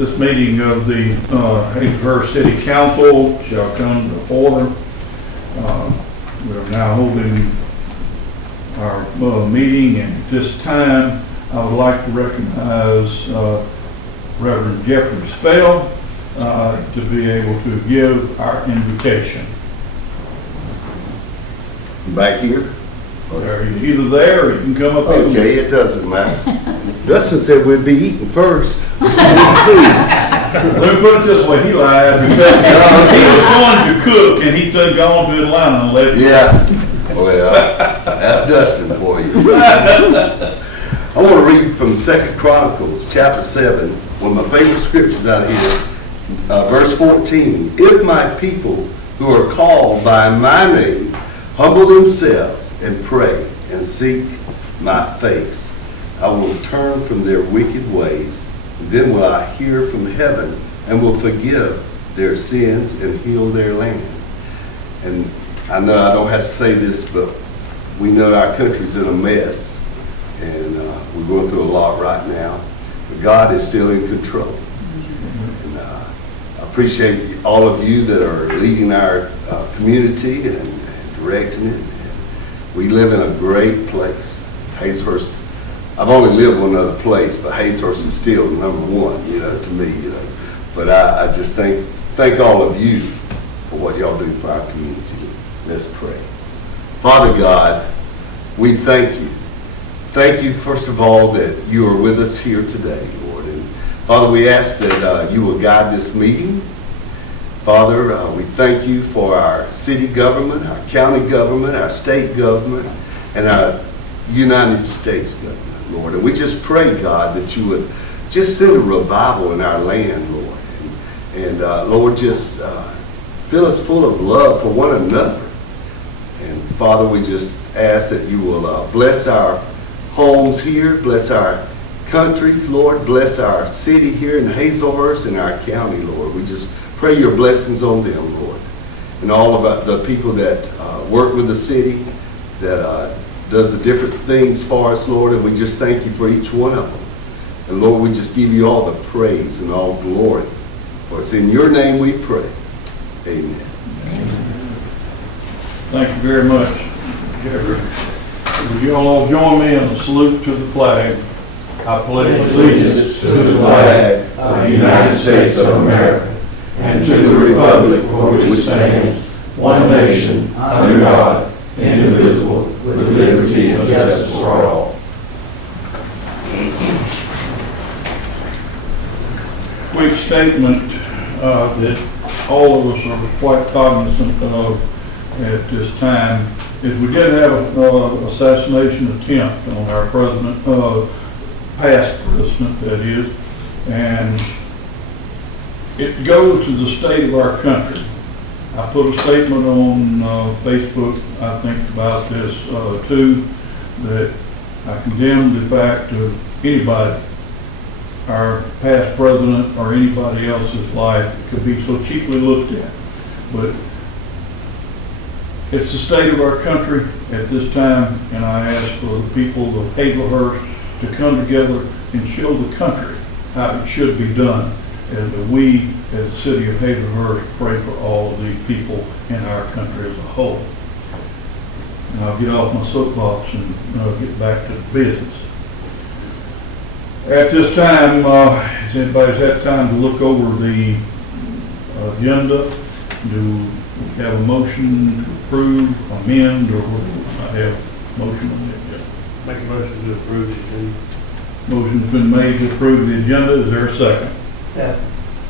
This meeting of the Hazelhurst City Council shall come to order. We are now holding our meeting, and at this time I would like to recognize Reverend Jeffrey Spell to be able to give our invocation. Back here? Are you either there or you can come up here? Okay, it doesn't matter. Dustin said we'd be eating first. Let me put it this way, he lied because he was going to cook and he took gone to Atlanta and left. Yeah, well, that's Dustin for you. I want to read from 2 Chronicles chapter 7, one of my favorite scriptures out here, verse 14. If my people who are called by my name humble themselves and pray and seek my face, I will turn from their wicked ways. Then will I hear from heaven and will forgive their sins and heal their land. And I know I don't have to say this, but we know our country's in a mess. And we're going through a lot right now. But God is still in control. And I appreciate all of you that are leading our community and directing it. And we live in a great place. Hazelhurst, I've only lived one other place, but Hazelhurst is still number one, to me, But I just thank all of you for what y'all do for our community. Let's pray. Father God, we thank you. Thank you, first of all, that you are with us here today, Lord. And Father, we ask that you will guide this meeting. Father, we thank you for our city government, our county government, our state government, and our United States government, Lord. And we just pray, God, that you would just send a revival in our land, Lord. And Lord, just fill us full of love for one another. And Father, we just ask that you will bless our homes here, bless our country, Lord, bless our city here in Hazelhurst and our county, Lord. We just pray your blessings on them, Lord. And all of the people that work with the city, that does the different things for us, Lord, and we just thank you for each one of them. And Lord, we just give you all the praise and all glory. For it's in your name we pray. Amen. Thank you very much, Jeffrey. Would you all join me in a salute to the flag? I pledge allegiance to the flag of the United States of America and to the republic for which it stands, one nation, under God, indivisible, with liberty and justice for all. Quick statement that all of us are quite cognizant of at this time is we did have an assassination attempt on our president, past president that is, and it goes to the state of our country. I put a statement on Facebook, I think, about this too, that I condemn the fact of anybody, our past president or anybody else's life could be so cheaply looked at. But it's the state of our country at this time, and I ask for the people of Hazelhurst to come together and show the country how it should be done. And that we, as the city of Hazelhurst, pray for all of these people in our country as a whole. And I'll get off my soapbox and get back to the business. At this time, has anybody's had time to look over the agenda? Do we have a motion to approve, amend, or I have a motion on the agenda? Make a motion to approve the agenda. Motion's been made to approve the agenda. Is there a second? Second.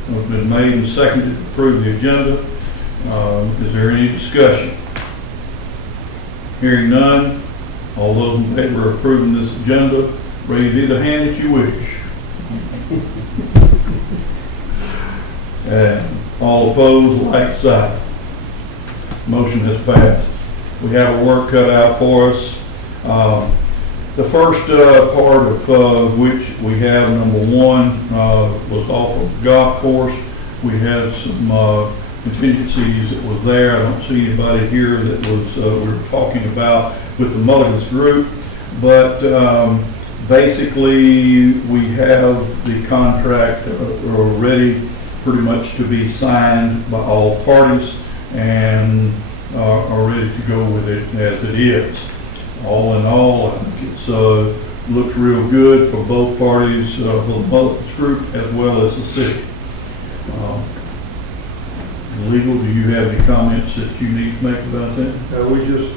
Motion's been made and seconded to approve the agenda. Is there any discussion? Hearing none, all those in favor of approving this agenda, raise either hand that you wish. And all opposed, like sign. Motion has passed. We have a work cut out for us. The first part of which we have, number one, was off of the golf course. We had some contingencies that was there. I don't see anybody here that was we were talking about with the Mulligans group, but Basically, we have the contract ready pretty much to be signed by all parties and are ready to go with it as it is. All in all, I think it's, looks real good for both parties, for the Mullins Group as well as the city. Legal, do you have any comments that you need to make about that? We just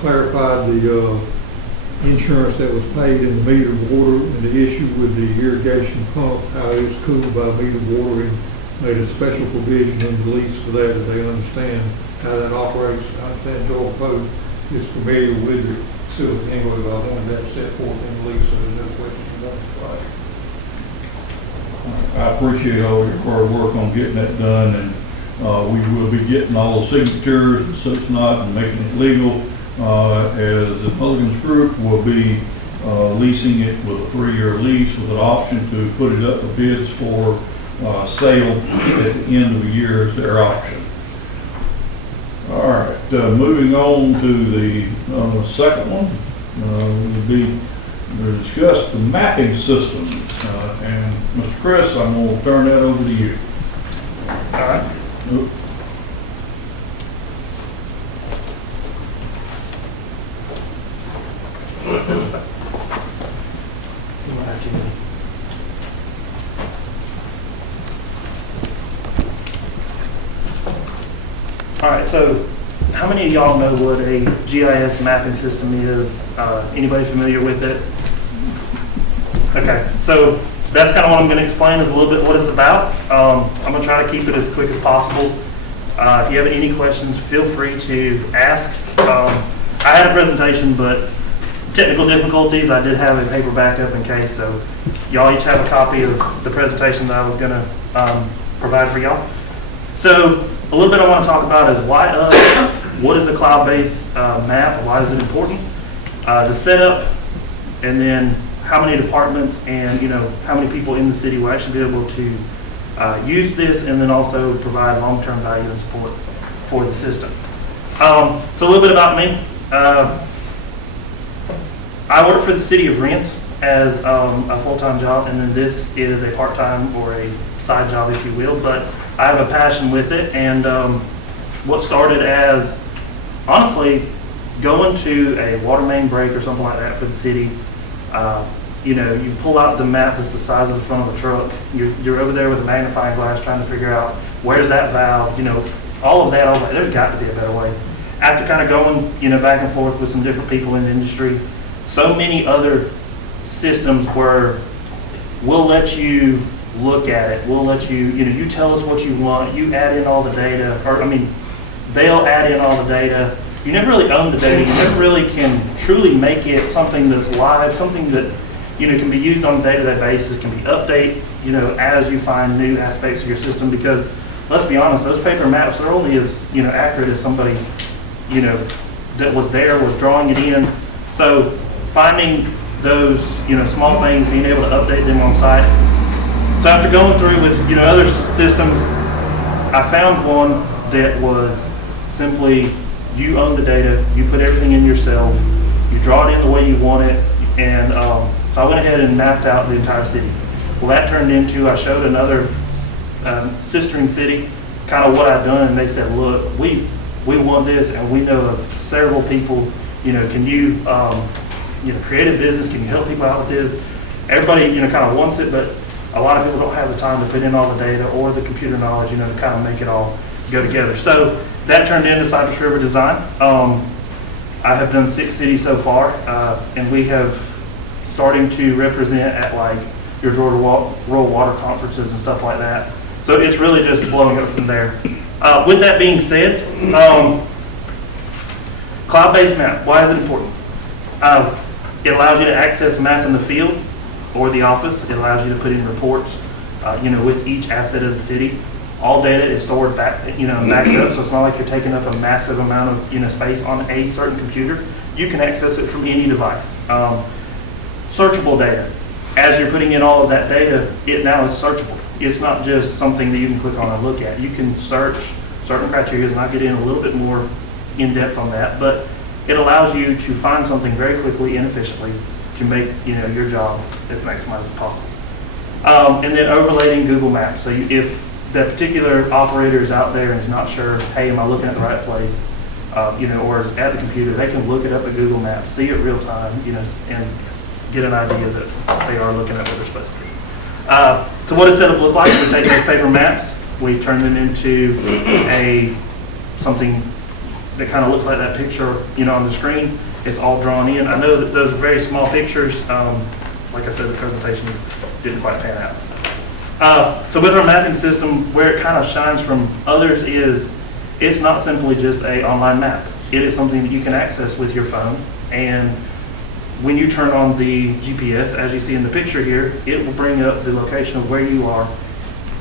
clarified the insurance that was paid in the metered water and the issue with the irrigation pump, how it was cooled by metered water, and made a special provision in the lease for that they understand how that operates. I understand Joel Poe is familiar with the facility anyway, but I wanted that set forth in the lease so there's no question about it. I appreciate all your hard work on getting that done, and we will be getting all the signatures and such not and making it legal. As the Mullins Group will be leasing it with a 3-year lease with an option to put it up for bids for sale at the end of the year as their option. All right, moving on to the second one, will be to discuss the mapping system. And Mr. Chris, I'm going to turn that over to you. All right. Oop. All right, so how many of y'all know what a GIS mapping system is? Anybody familiar with it? Okay, so that's kind of what I'm going to explain is a little bit what it's about. I'm going to try to keep it as quick as possible. If you have any questions, feel free to ask. I had a presentation, but technical difficulties, I did have a paper backup in case, so y'all each have a copy of the presentation that I was going to provide for y'all. So a little bit I want to talk about is why us, what is a cloud-based map, why is it important, the setup, and then how many departments and how many people in the city will actually be able to use this, and then also provide long-term value and support for the system. So a little bit about me. I work for the city of Renton as a full-time job, and then this is a part-time or a side job, if you will, but I have a passion with it. And what started as, honestly, going to a water main break or something like that for the city, you pull out the map that's the size of the front of a truck. You're over there with a magnifying glass trying to figure out where's that valve, all of that. I was like, there's got to be a better way. After kind of going, back and forth with some different people in the industry, so many other systems where we'll let you look at it. We'll let you, you tell us what you want. You add in all the data, they'll add in all the data. You never really own the data. You never really can truly make it something that's live, something that, can be used on a day-to-day basis, can be updated, as you find new aspects of your system. Because let's be honest, those paper maps, they're only as, accurate as somebody, that was there, was drawing it in. So finding those, small things, being able to update them on site. So after going through with, other systems, I found one that was simply, you own the data, you put everything in yourself, you draw it in the way you want it, and so I went ahead and mapped out the entire city. Well, that turned into, I showed another sistering city kind of what I'd done, and they said, look, we want this, and we know of several people, can you, create a business, can you help people out with this? Everybody, kind of wants it, but a lot of people don't have the time to put in all the data or the computer knowledge, to kind of make it all go together. So that turned into Cypress River Design. I have done 6 cities so far, and we have starting to represent at like your Georgia Rural Water Conferences and stuff like that. So it's really just blowing up from there. With that being said, cloud-based map, why is it important? It allows you to access a map in the field or the office. It allows you to put in reports, with each asset of the city. All data is stored back, backed up, so it's not like you're taking up a massive amount of, space on a certain computer. You can access it from any device. Searchable data. As you're putting in all of that data, it now is searchable. It's not just something that you can click on and look at. You can search certain criteria, and I'll get in a little bit more in depth on that, but it allows you to find something very quickly and efficiently, to make, your job as maximized as possible. And then overlaying Google Maps. So if that particular operator is out there and is not sure, hey, am I looking at the right place? Or is at the computer, they can look it up at Google Maps, see it real time, and get an idea that they are looking at what they're supposed to be. So what does setup look like? We take those paper maps, we turn them into something that kind of looks like that picture, on the screen. It's all drawn in. I know that those are very small pictures. Like I said, the presentation didn't quite pan out. So with our mapping system, where it kind of shines from others is it's not simply just an online map. It is something that you can access with your phone, and when you turn on the GPS, as you see in the picture here, it will bring up the location of where you are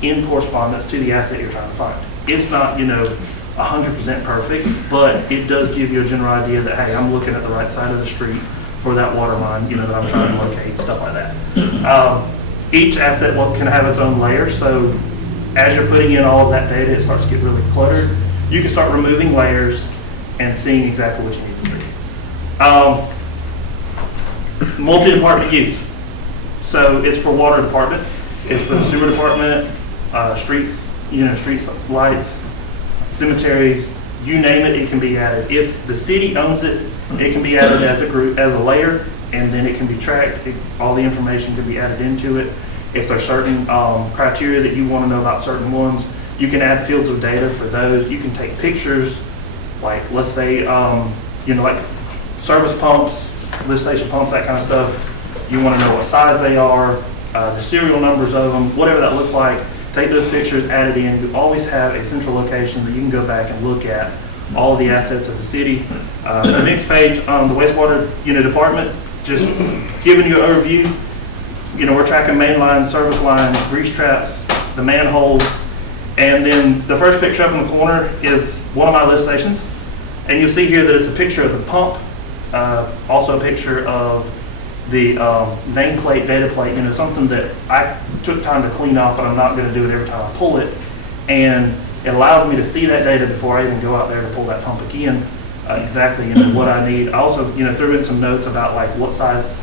in correspondence to the asset you're trying to find. It's not, 100% perfect, but it does give you a general idea that, hey, I'm looking at the right side of the street for that water line, that I'm trying to locate, stuff like that. Each asset can have its own layer, so as you're putting in all of that data, it starts to get really cluttered. You can start removing layers and seeing exactly what you need to see. Multi-department use. So it's for water department, it's for the sewer department, streets, streets, lights, cemeteries, you name it, it can be added. If the city owns it, it can be added as a group, as a layer, and then it can be tracked. All the information can be added into it. If there's certain criteria that you want to know about certain ones, you can add fields of data for those. You can take pictures, like let's say, like service pumps, lift station pumps, that kind of stuff. You want to know what size they are, the serial numbers of them, whatever that looks like. Take those pictures, add it in. You always have a central location that you can go back and look at all the assets of the city. The next page, the wastewater department, just giving you an overview. We're tracking main lines, service lines, grease traps, the manholes, and then the first picture up in the corner is one of my lift stations. And you'll see here that it's a picture of the pump, also a picture of the nameplate, data plate, something that I took time to clean up, but I'm not going to do it every time I pull it. And it allows me to see that data before I even go out there to pull that pump again, exactly what I need. I also threw in some notes about like what size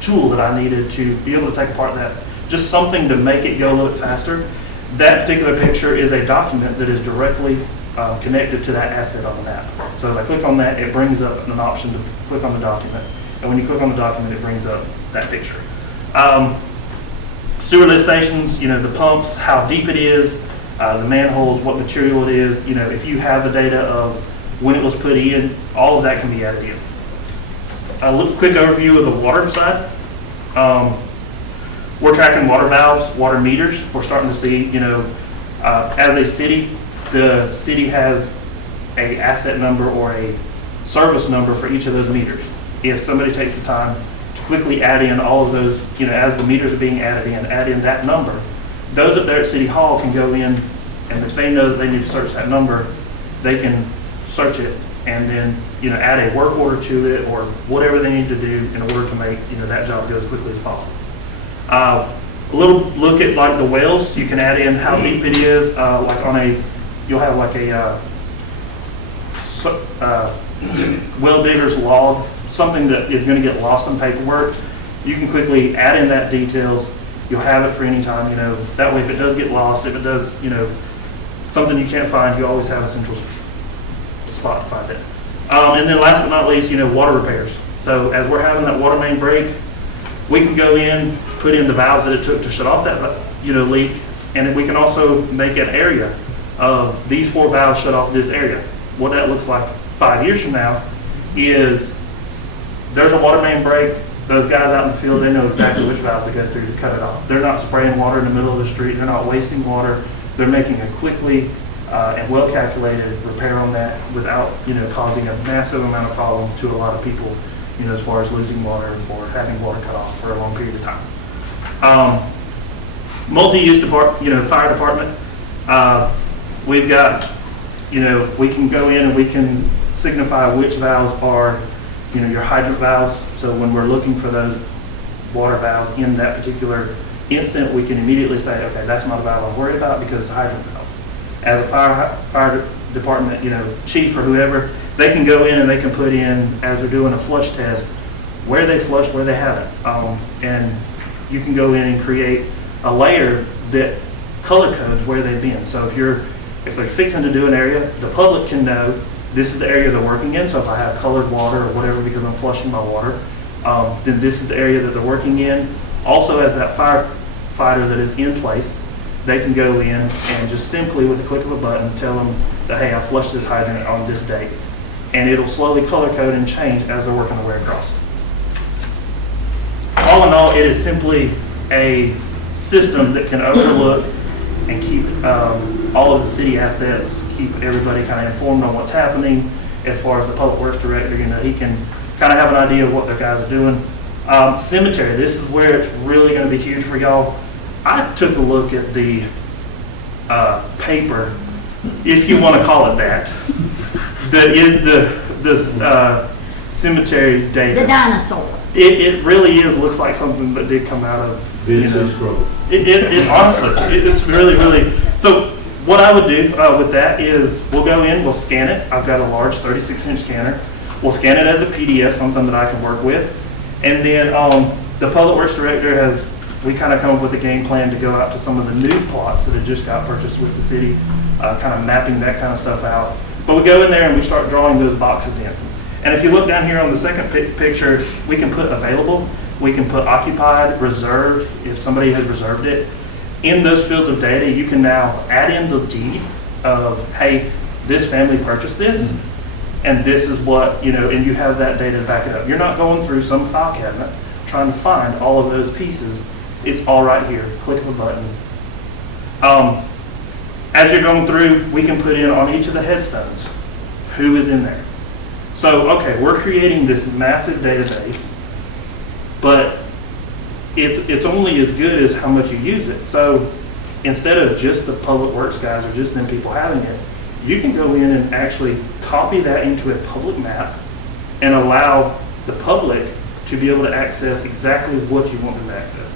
tool that I needed to be able to take apart that, just something to make it go a little bit faster. That particular picture is a document that is directly connected to that asset on the map. So as I click on that, it brings up an option to click on the document. And when you click on the document, it brings up that picture. Sewer lift stations, the pumps, how deep it is, the manholes, what material it is. If you have the data of when it was put in, all of that can be added in. A quick overview of the water side. We're tracking water valves, water meters. We're starting to see, as a city, the city has a asset number or a service number for each of those meters. If somebody takes the time to quickly add in all of those, as the meters are being added in, add in that number, those up there at City Hall can go in, and if they know that they need to search that number, they can search it and then, add a work order to it or whatever they need to do in order to make, that job go as quickly as possible. A little look at like the wells. You can add in how deep it is, like on you'll have like a well digger's log, something that is going to get lost in paperwork. You can quickly add in that details. You'll have it for any time, that way if it does get lost, if it does, something you can't find, you always have a central spot to find it. And then last but not least, water repairs. So as we're having that water main break, we can go in, put in the valves that it took to shut off that, leak, and we can also make an area of these 4 valves shut off this area. What that looks like 5 years from now is there's a water main break. Those guys out in the field, they know exactly which valves to go through to cut it off. They're not spraying water in the middle of the street. They're not wasting water. They're making a quickly and well-calculated repair on that without, causing a massive amount of problems to a lot of people, as far as losing water or having water cut off for a long period of time. Multi-use fire department. We've got, we can go in and we can signify which valves are, your hydrant valves. So when we're looking for those water valves in that particular instant, we can immediately say, okay, that's not a valve I'm worried about because it's a hydrant valve. As a fire department, chief or whoever, they can go in and they can put in, as they're doing a flush test, where they flushed, where they haven't. And you can go in and create a layer that color codes where they've been. So if they're fixing to do an area, the public can know this is the area they're working in. So if I have colored water or whatever because I'm flushing my water, then this is the area that they're working in. Also, as that firefighter that is in place, they can go in and just simply with a click of a button tell them that, hey, I flushed this hydrant on this date. And it'll slowly color code and change as they're working their way across. All in all, it is simply a system that can overlook and keep all of the city assets, keep everybody kind of informed on what's happening. As far as the public works director, he can kind of have an idea of what their guys are doing. Cemetery, this is where it's really going to be huge for y'all. I took a look at the paper, if you want to call it that is this cemetery data. The dinosaur. It really looks like something that did come out of Vince's Grove. It honestly, it's really, really. So what I would do with that is we'll go in, we'll scan it. I've got a large 36-inch scanner. We'll scan it as a PDF, something that I can work with. And then the Public Works Director we kind of come up with a game plan to go out to some of the new plots that have just got purchased with the city, kind of mapping that kind of stuff out. But we go in there and we start drawing those boxes in. And if you look down here on the second picture, we can put available, we can put occupied, reserved, if somebody has reserved it. In those fields of data, you can now add in the deed of, hey, this family purchased this, and this is what, and you have that data to back it up. You're not going through some file cabinet trying to find all of those pieces. It's all right here, click of a button. As you're going through, we can put in on each of the headstones who is in there. So, okay, we're creating this massive database, but it's only as good as how much you use it. So instead of just the public works guys or just them people having it, you can go in and actually copy that into a public map and allow the public to be able to access exactly what you want them to access.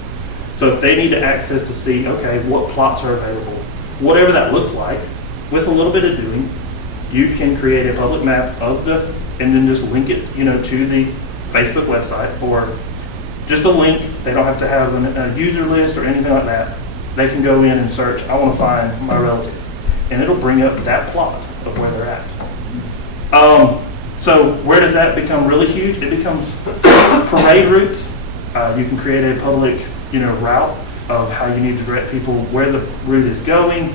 So if they need to access to see, okay, what plots are available, whatever that looks like, with a little bit of doing, you can create a public map of and then just link it, to the Facebook website, or just a link. They don't have to have a user list or anything like that. They can go in and search, I want to find my relative, and it'll bring up that plot of where they're at. So where does that become really huge? It becomes parade routes. You can create a public, route of how you need to direct people where the route is going.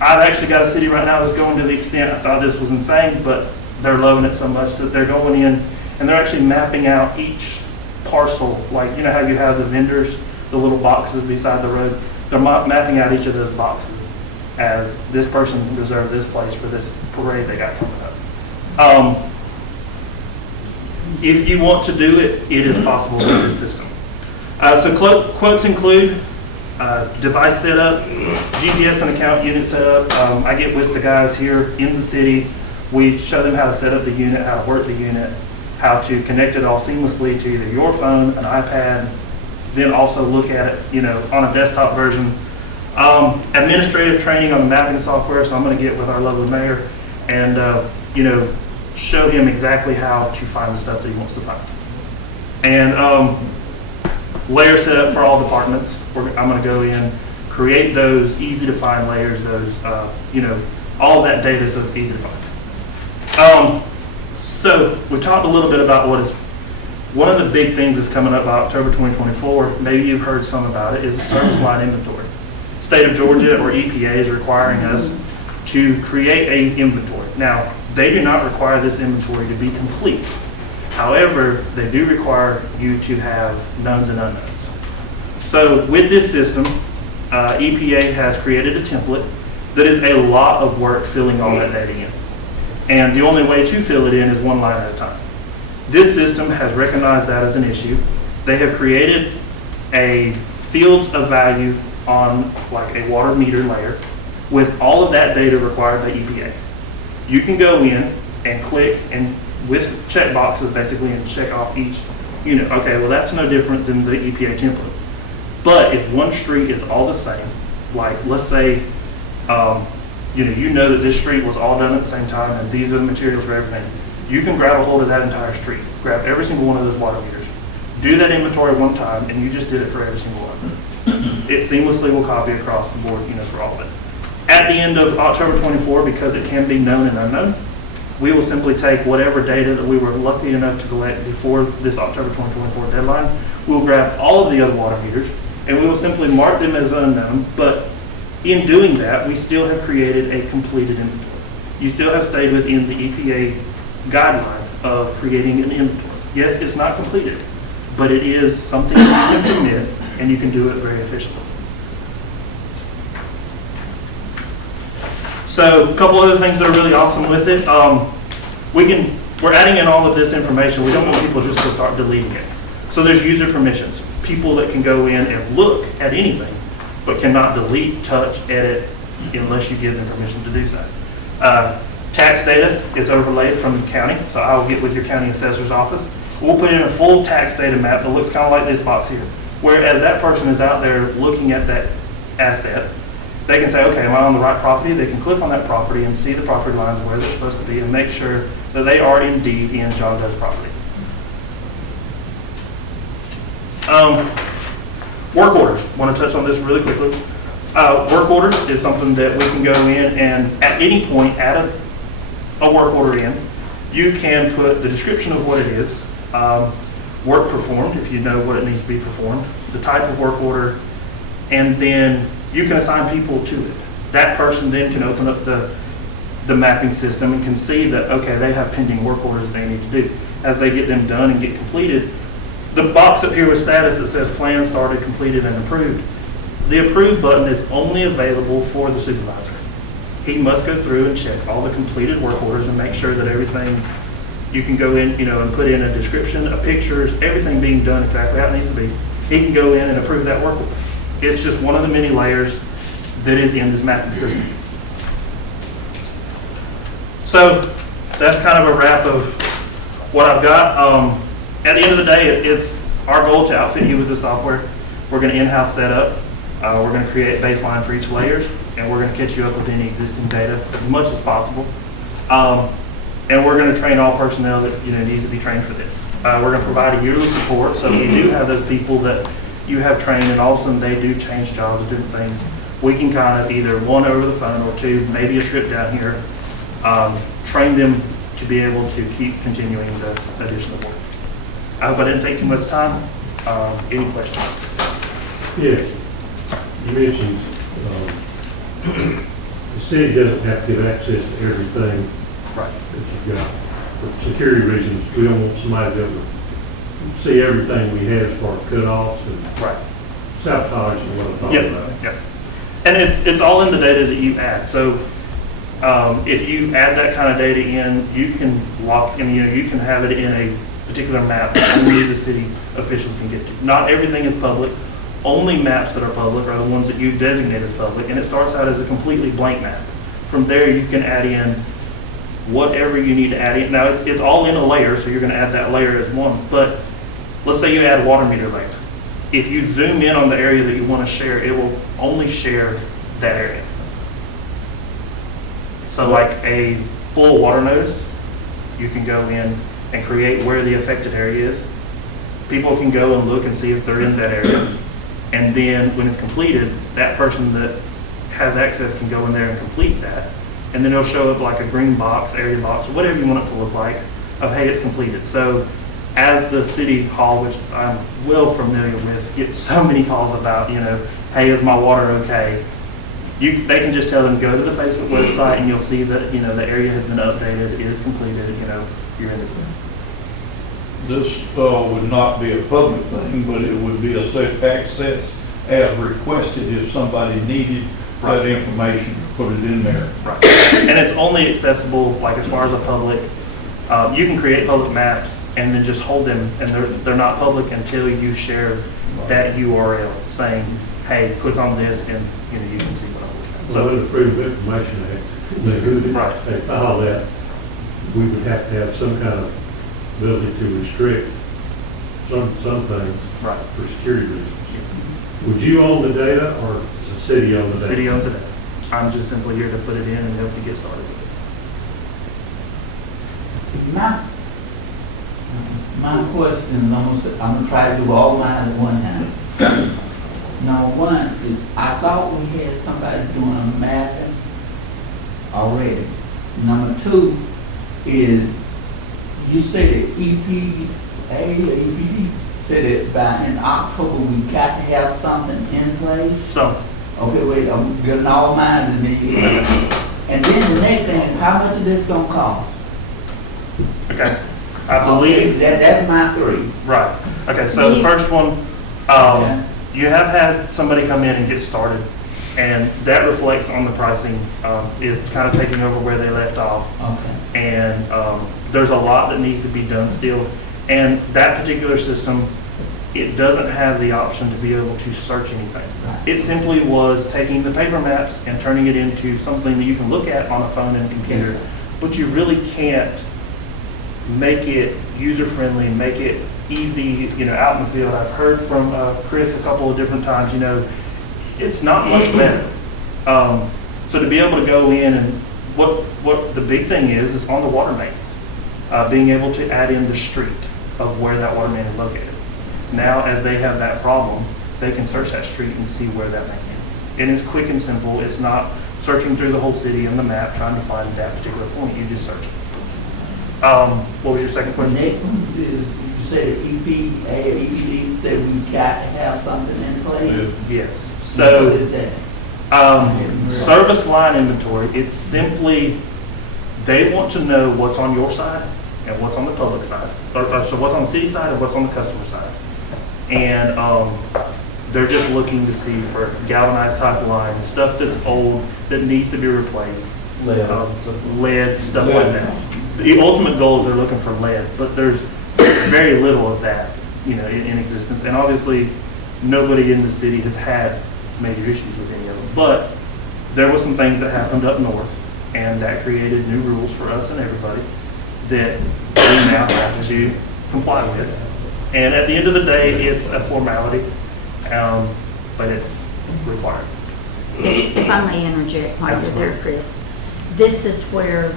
I've actually got a city right now that's going to the extent, I thought this was insane, but they're loving it so much that they're going in and they're actually mapping out each parcel, like, how you have the vendors, the little boxes beside the road. They're mapping out each of those boxes as this person reserved this place for this parade they got coming up. If you want to do it, it is possible with this system. So quotes include device setup, GPS and account unit setup. I get with the guys here in the city. We show them how to set up the unit, how to work the unit, how to connect it all seamlessly to either your phone, an iPad, then also look at it, on a desktop version. Administrative training on the mapping software, so I'm going to get with our lovely mayor and, show him exactly how to find the stuff that he wants to find. And layer setup for all departments. I'm going to go in, create those easy to find layers, those, all that data so it's easy to find. So we talked a little bit about one of the big things that's coming up by October 2024, maybe you've heard some about it, is the service line inventory. State of Georgia or EPA is requiring us to create a inventory. Now, they do not require this inventory to be complete. However, they do require you to have knowns and unknowns. So with this system, EPA has created a template that is a lot of work filling all that data in. And the only way to fill it in is one line at a time. This system has recognized that as an issue. They have created a fields of value on like a water meter layer with all of that data required by EPA. You can go in and click and with check boxes basically and check off each unit. Okay, well that's no different than the EPA template. But if one street is all the same, like let's say, you know that this street was all done at the same time and these are the materials for everything, you can grab a hold of that entire street, grab every single one of those water meters, do that inventory one time, and you just did it for every single one. It seamlessly will copy across the board, for all of it. At the end of October 24, because it can be known and unknown, we will simply take whatever data that we were lucky enough to collect before this October 2024 deadline. We'll grab all of the other water meters, and we will simply mark them as unknown, but in doing that, we still have created a completed inventory. You still have stayed within the EPA guideline of creating an inventory. Yes, it's not completed, but it is something that you can submit, and you can do it very efficiently. So a couple other things that are really awesome with it. We're adding in all of this information. We don't want people just to start deleting it. So there's user permissions, people that can go in and look at anything, but cannot delete, touch, edit, unless you give them permission to do so. Tax data is overlaid from the county, so I'll get with your county assessor's office. We'll put in a full tax data map that looks kind of like this box here. Whereas that person is out there looking at that asset, they can say, okay, am I on the right property? They can click on that property and see the property lines where they're supposed to be and make sure that they are indeed in John Doe's property. Work orders. Want to touch on this really quickly. Work orders is something that we can go in and at any point add a work order in. You can put the description of what it is, work performed, if you know what it needs to be performed, the type of work order, and then you can assign people to it. That person then can open up the mapping system and can see that, okay, they have pending work orders they need to do. As they get them done and get completed, the box up here with status that says plan started, completed, and approved, the approve button is only available for the supervisor. He must go through and check all the completed work orders and make sure that everything, you can go in, and put in a description, a pictures, everything being done exactly how it needs to be. He can go in and approve that work order. It's just one of the many layers that is in this mapping system. So that's kind of a wrap of what I've got. At the end of the day, it's our goal to outfit you with the software. We're going to in-house set up. We're going to create baseline for each layers, and we're going to catch you up with any existing data as much as possible. And we're going to train all personnel that needs to be trained for this. We're going to provide a yearly support, so we do have those people that you have trained, and all of a sudden they do change jobs and different things. We can kind of either one over the phone or two, maybe a trip down here, train them to be able to keep continuing the additional work. I hope I didn't take too much time. Any questions? Yes. You mentioned the city doesn't have to give access to everything Right. that you've got. For security reasons, we don't want somebody to be able to see everything we have as far as cutoffs and Right. sabotage and what I'm talking about. Yep. And it's all in the data that you add. So if you add that kind of data in, you can lock and you can have it in a particular map that only the city officials can get to. Not everything is public. Only maps that are public are the ones that you designate as public, and it starts out as a completely blank map. From there, you can add in whatever you need to add in. Now, it's all in a layer, so you're going to add that layer as one. But let's say you add a water meter layer. If you zoom in on the area that you want to share, it will only share that area. So like a full water notice, you can go in and create where the affected area is. People can go and look and see if they're in that area. And then when it's completed, that person that has access can go in there and complete that. And then it'll show up like a green box, area box, whatever you want it to look like, of hey, it's completed. So as the city hall, which I'm well familiar with, gets so many calls about, hey, is my water okay? They can just tell them, go to the Facebook website and you'll see that, the area has been updated, it is completed, you're in the clear. This would not be a public thing, but it would be a safe access as requested if somebody needed that information, put it in there. Right. And it's only accessible, like as far as a public, you can create public maps and then just hold them, and they're not public until you share that URL saying, hey, click on this, and you can see what I'm looking at. So in the Freedom of Information Act, they file that, we would have to have some kind of ability to restrict some things Right. for security reasons. Would you own the data, or does the city own the The data? city owns it. I'm just simply here to put it in and help you get started with My question, I'm gonna try to do all mine at one time. Number one, is I thought we had somebody doing a mapping already. Number two is, you said that EPA or EPD said that by in October we got to have something in place. So, Okay, wait, I'm getting all mine and then, and then the next thing is how much is this gonna cost? okay, I believe, Okay, that's my three. right. Okay, so the first one, Okay. you have had somebody come in and get started, and that reflects on the pricing, is kind of taking over where they left off. Okay. And there's a lot that needs to be done still. And that particular system, it doesn't have the option to be able to search anything. It simply was taking the paper maps and turning it into something that you can look at on a phone and computer, but you really can't make it user-friendly, make it easy, out in the field. I've heard from Chris a couple of different times, it's not much better. So to be able to go in and what the big thing is on the water mains, being able to add in the street of where that water main is located. Now, as they have that problem, they can search that street and see where that main is. And it's quick and simple. It's not searching through the whole city on the map trying to find that particular point. You just search it. What was your second The question? next one is, you said EPA, EPD said we got to have something in place. Yes. What So, is that? service line inventory, it's simply, they want to know what's on your side and what's on the public side. So what's on the city side and what's on the customer side. And they're just looking to see for galvanized type lines, stuff that's old, that needs to be replaced. Lead, stuff like that. The ultimate goal is they're looking for lead, but there's very little of that, in existence. And obviously, nobody in the city has had major issues with any of them. But there were some things that happened up north, and that created new rules for us and everybody that we now have to comply with. And at the end of the day, it's a formality, but it's required. If I may interject while you're there, Chris, this is where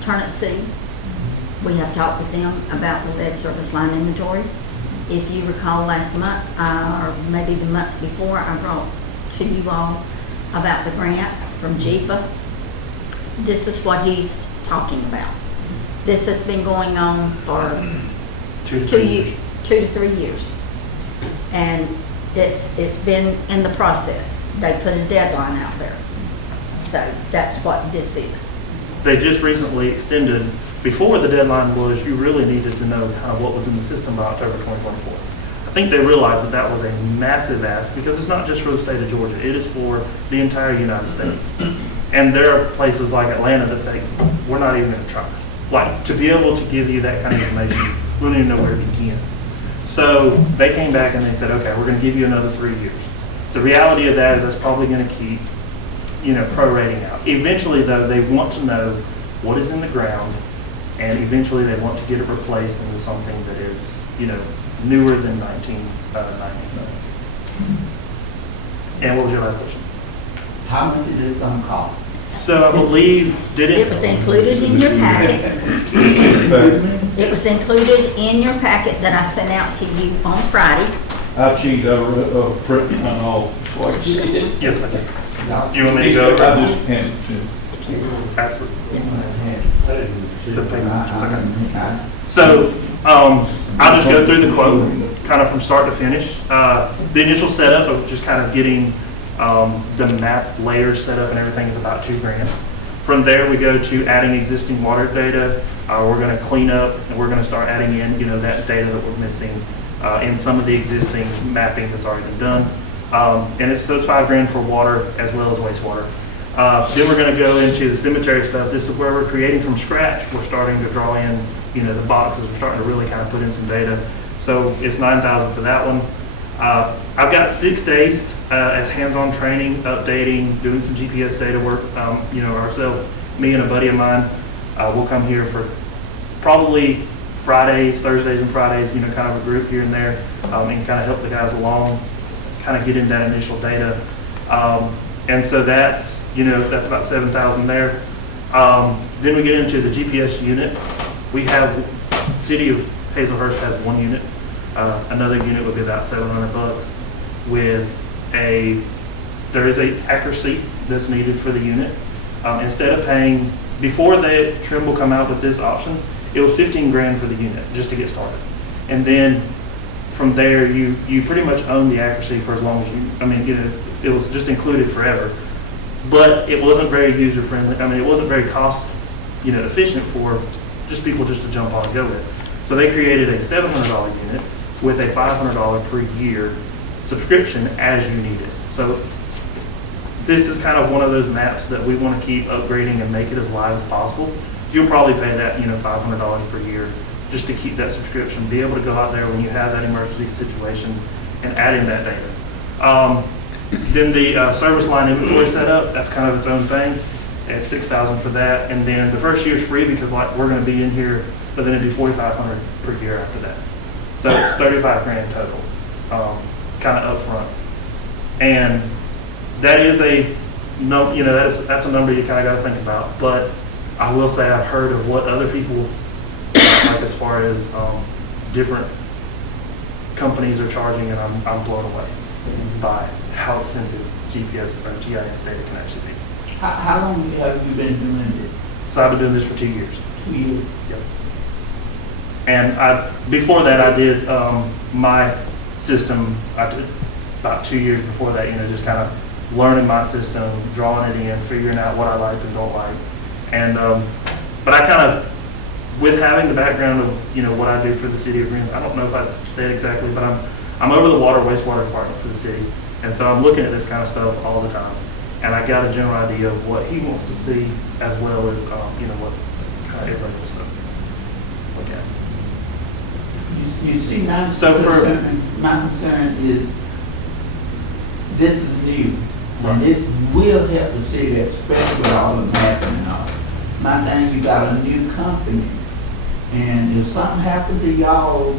Turnip Seed, we have talked with them about the lead service line inventory. If you recall last month, or maybe the month before, I brought to you all about the grant from JEPA. This is what he's talking about. This has been going on for 2 to 2 3 years, 2 to 3 years. And it's been in the process. They put a deadline out there. So that's what this is. They just recently extended, before the deadline was, you really needed to know kind of what was in the system by October 2024. I think they realized that that was a massive ask because it's not just for the state of Georgia, it is for the entire United States. And there are places like Atlanta that say, we're not even gonna try. Like, to be able to give you that kind of information, we don't even know where to begin. So they came back and they said, okay, we're gonna give you another 3 years. The reality of that is that's probably gonna keep, prorating out. Eventually though, they want to know what is in the ground, and eventually they want to get it replaced into something that is, newer than 1990. And what was your last question? How much is this gonna cost? So I believe, It was included in your packet. It was included in your packet that I sent out to you on Friday. I cheat over print and all. Yes, I did. Y'all- Do you want me to go I over? just can't. Absolutely. I didn't see The it. payment. So, I'll just go through the quote, kind of from start to finish. The initial setup of just kind of getting the map layers set up and everything is about $2,000. From there, we go to adding existing water data. We're going to clean up and we're going to start adding in, that data that we're missing in some of the existing mapping that's already been done. And it's $5,000 for water as well as wastewater. Then we're going to go into the cemetery stuff. This is where we're creating from scratch. We're starting to draw in, the boxes. We're starting to really kind of put in some data. So it's $9,000 for that one. I've got 6 days as hands-on training, updating, doing some GPS data work. Ourselves, me and a buddy of mine, will come here for probably Fridays, Thursdays and Fridays, kind of a group here and there, and kind of help the guys along, kind of get in that initial data. And so that's about $7,000 there. Then we get into the GPS unit. We have, City of Hazelhurst has one unit. Another unit would be about $700 there is a accuracy that's needed for the unit. Instead of paying, before Trimble come out with this option, it was 15 grand for the unit just to get started. And then from there, you pretty much own the accuracy for as long as it was just included forever. But it wasn't very user friendly. It wasn't very cost, efficient for people just to jump on and go with. So they created a $700 unit with a $500 per year subscription as you need it. So this is kind of one of those maps that we want to keep upgrading and make it as live as possible. So you'll probably pay that, $500 per year just to keep that subscription, be able to go out there when you have that emergency situation and add in that data. Then the service line inventory setup, that's kind of its own thing. It's $6,000 for that. And then the first year is free because we're going to be in here, but then it'd be $4,500 per year after that. So it's $35 grand total, kind of upfront. And that is that's a number you kind of got to think about. But I will say I've heard of what other people like as far as different companies are charging, and I'm blown away by how expensive GPS or GIS data can actually be. How long have you been doing this? So I've been doing this for 2 years. 2 years? Yep. And before that, I did my system. I did about 2 years before that, just kind of learning my system, drawing it in, figuring out what I like and don't like. And but I kind of, with having the background of what I do for the city of Greens, I don't know if I said exactly, but I'm over the water wastewater department for the city, and so I'm looking at this kind of stuff all the time. And I got a general idea of what he wants to see, as well as what kind of everybody wants to look at. You see, my concern is this is new, and this will help the city, especially with all the mapping and all. My thing, you got a new company, and if something happened to y'all,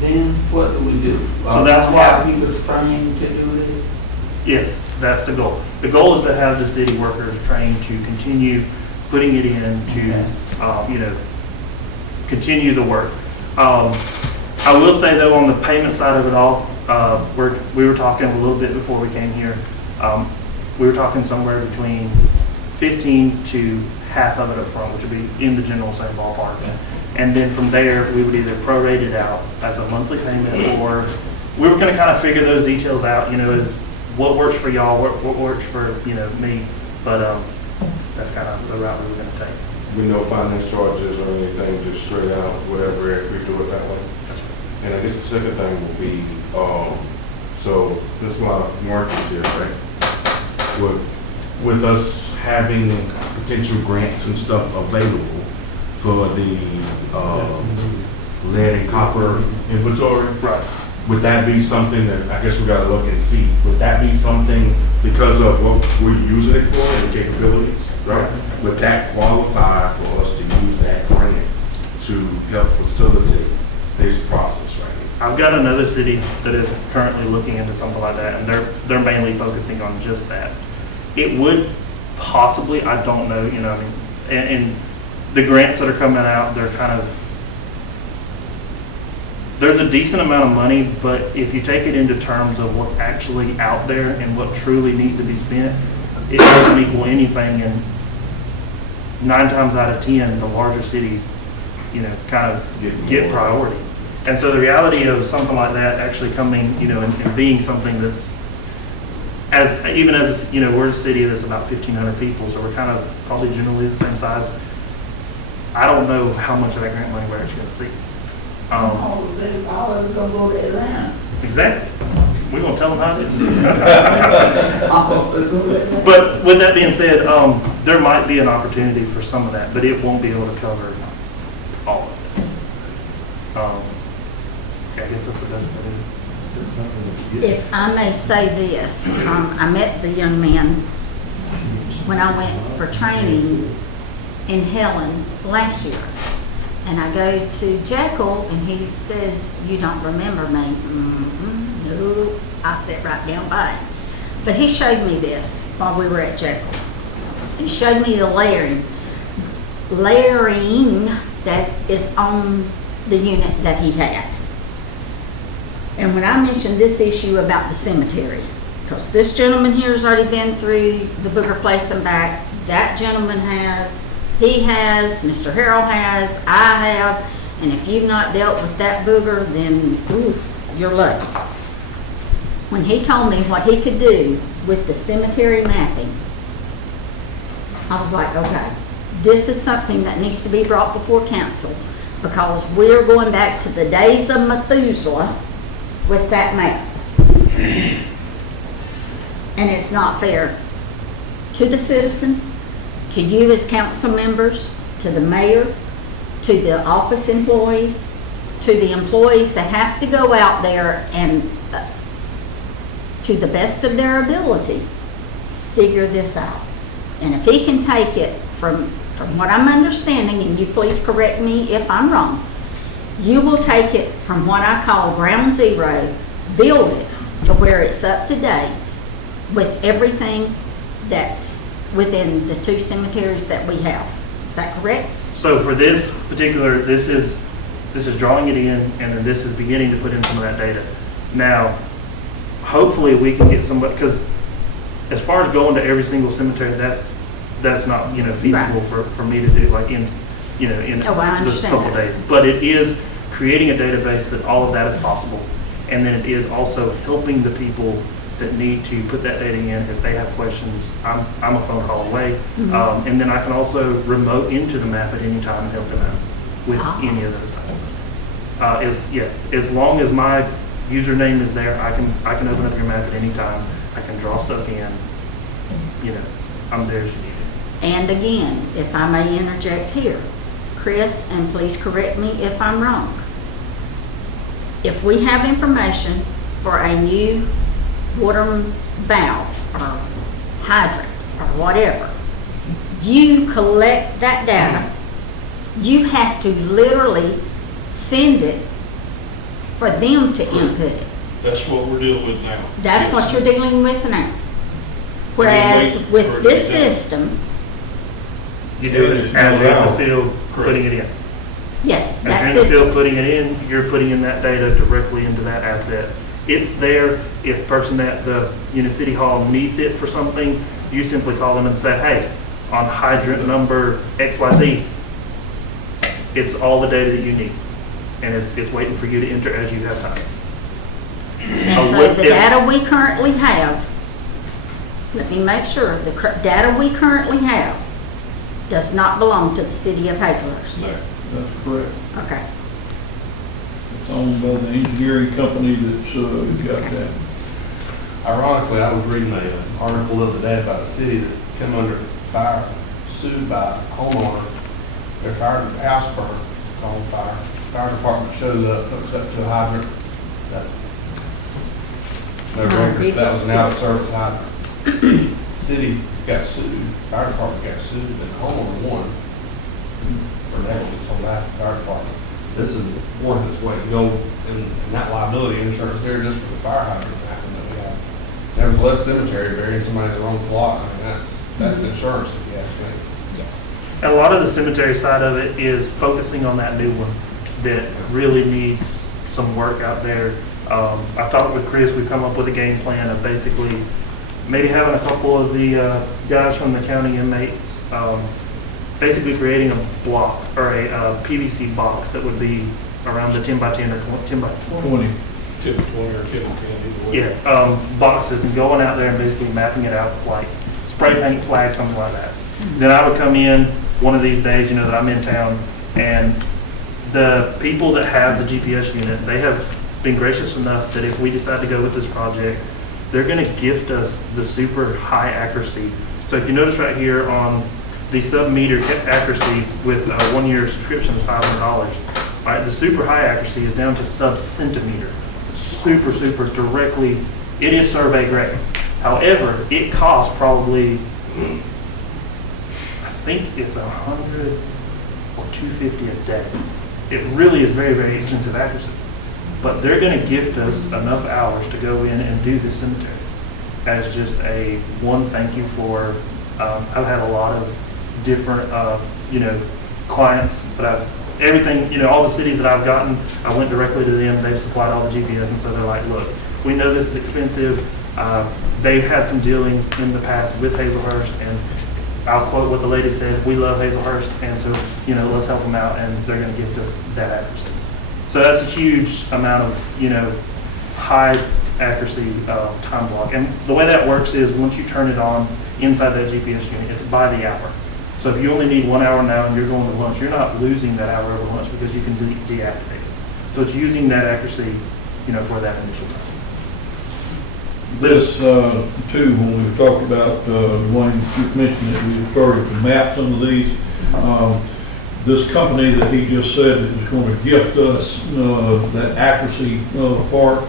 then what do we do? So that's why he was trained to do this. Yes, that's the goal. The goal is to have the city workers trained to continue putting it in to, continue the work. I will say though, on the payment side of it all, we were talking a little bit before we came here. We were talking somewhere between 15 to half of it up front, which would be in the general same ballpark. And then from there, we would either prorate it out as a monthly payment, or we were going to kind of figure those details out, is what works for y'all, what works for, me. But that's kind of the route we were going to take. With no finance charges or anything, just straight out, whatever, if we do it that way. And I guess the second thing will be, so there's a lot of markets here, right? With us having potential grants and stuff available for the lead and copper inventory. Right. Would that be something that, I guess we gotta look and see, would that be something, because of what we're using it for and capabilities, right? Would that qualify for us to use that grant to help facilitate this process right here? I've got another city that is currently looking into something like that, and they're mainly focusing on just that. It would possibly, I don't know, and the grants that are coming out, they're kind of, there's a decent amount of money, but if you take it into terms of what's actually out there and what truly needs to be spent, it doesn't equal anything. And 9 times out of 10, the larger cities, kind of get priority. And so the reality of something like that actually coming, and being something that's, we're a city that's about 1,500 people, so we're kind of probably generally the same size. I don't know how much of that grant money we're actually going to see. All of it gonna go to Atlanta. Exactly. We're going to tell them how it is. But with that being said, there might be an opportunity for some of that, but it won't be able to cover all of it. I guess that's the best way to do it. If I may say this, I met the young man when I went for training in Helen last year. And I go to Jekyll, and he says, "You don't remember me?" No. I sat right down by him. But he showed me this while we were at Jekyll. He showed me the layering. layering that is on the unit that he had. And when I mentioned this issue about the cemetery, because this gentleman here has already been through the Booker Place and back, that gentleman has, he has, Mr. Harrell has, I have, and if you've not dealt with that booger, then, ooh, you're lucky. When he told me what he could do with the cemetery mapping, I was like, okay, this is something that needs to be brought before council, because we're going back to the days of Methuselah with that map. And it's not fair to the citizens, to you as council members, to the mayor, to the office employees, to the employees that have to go out there and, to the best of their ability, figure this out. And if he can take it from what I'm understanding, and you please correct me if I'm wrong, you will take it from what I call ground zero, build it to where it's up to date with everything that's within the 2 cemeteries that we have. Is that correct? So for this particular, this is drawing it in, and then this is beginning to put in some of that data. Now, hopefully we can get somebody, because as far as going to every single cemetery, that's not, feasible for me to do, like in I just a understand couple that. days. But it is creating a database that all of that is possible. And then it is also helping the people that need to put that data in. If they have questions, I'm a phone call away. And then I can also remote into the map at any time and help them out with any of those types of things. As long as my username is there, I can open up your map at any time. I can draw stuff in. I'm there as you need it. And again, if I may interject here, Chris, and please correct me if I'm wrong. If we have information for a new water valve or hydrant or whatever, you collect that data. You have to literally send it for them to input it. That's what we're dealing with now. That's what you're dealing with now. Whereas with this system, You do it as you're in the field, putting it in. yes, As that you're in the system, field putting it in, you're putting in that data directly into that asset. It's there. If the person at the City Hall needs it for something, you simply call them and say, hey, on hydrant number XYZ, it's all the data that you need. And it's waiting for you to enter as you have time. and so the data we currently have, let me make sure, the data we currently have does not belong to the city of Hazelhurst. No, that's correct. Okay. It's owned by the engineering company that's got that. Ironically, I was reading an article the other day about a city that came under fire, sued by a homeowner. Their house burned, called fire. Fire department shows up, hooks up to a hydrant. No record, that was an out of service hydrant. City got sued, fire department got sued, and the homeowner won for negligence on behalf of the fire department. This is worth its weight in gold, and that liability insurance there just for the fire hydrant happened that we have. Nevertheless, cemetery burying somebody in the wrong plot, I mean, that's insurance if you ask me. Yes. And a lot of the cemetery side of it is focusing on that new one that really needs some work out there. I've talked with Chris, we've come up with a game plan of basically maybe having a couple of the guys from the county inmates basically creating a block or a PVC box that would be around the 10 by 10 or 10 by 20. 10 to 20 or 10 to 10, either way. Yeah, boxes and going out there and basically mapping it out with like spray paint flag, something like that. Then I would come in one of these days, that I'm in town, and the people that have the GPS unit, they have been gracious enough that if we decide to go with this project, they're going to gift us the super high accuracy. So if you notice right here on the sub-meter accuracy with a 1-year subscription of $500, right, the super high accuracy is down to sub-centimeter. Super, super directly, it is survey grade. However, it costs probably, I think it's $100 or $250 a day. It really is very, very expensive accuracy. But they're going to gift us enough hours to go in and do the cemetery as just a thank you for, I've had a lot of different, clients, but everything, all the cities that I've gotten, I went directly to them, they've supplied all the GPS, and so they're like, look, we know this is expensive, they've had some dealings in the past with Hazelhurst, and I'll quote what the lady said, we love Hazelhurst, and so, let's help them out, and they're gonna give us that accuracy. So that's a huge amount of, high accuracy time block. And the way that works is once you turn it on inside that GPS unit, it's by the hour. So if you only need 1 hour now and you're going to lunch, you're not losing that hour over lunch because you can deactivate it. So it's using that accuracy, for that initial time. This, too, when we've talked about, Dwayne, you mentioned that we've started to map some of these. This company that he just said is going to gift us that accuracy part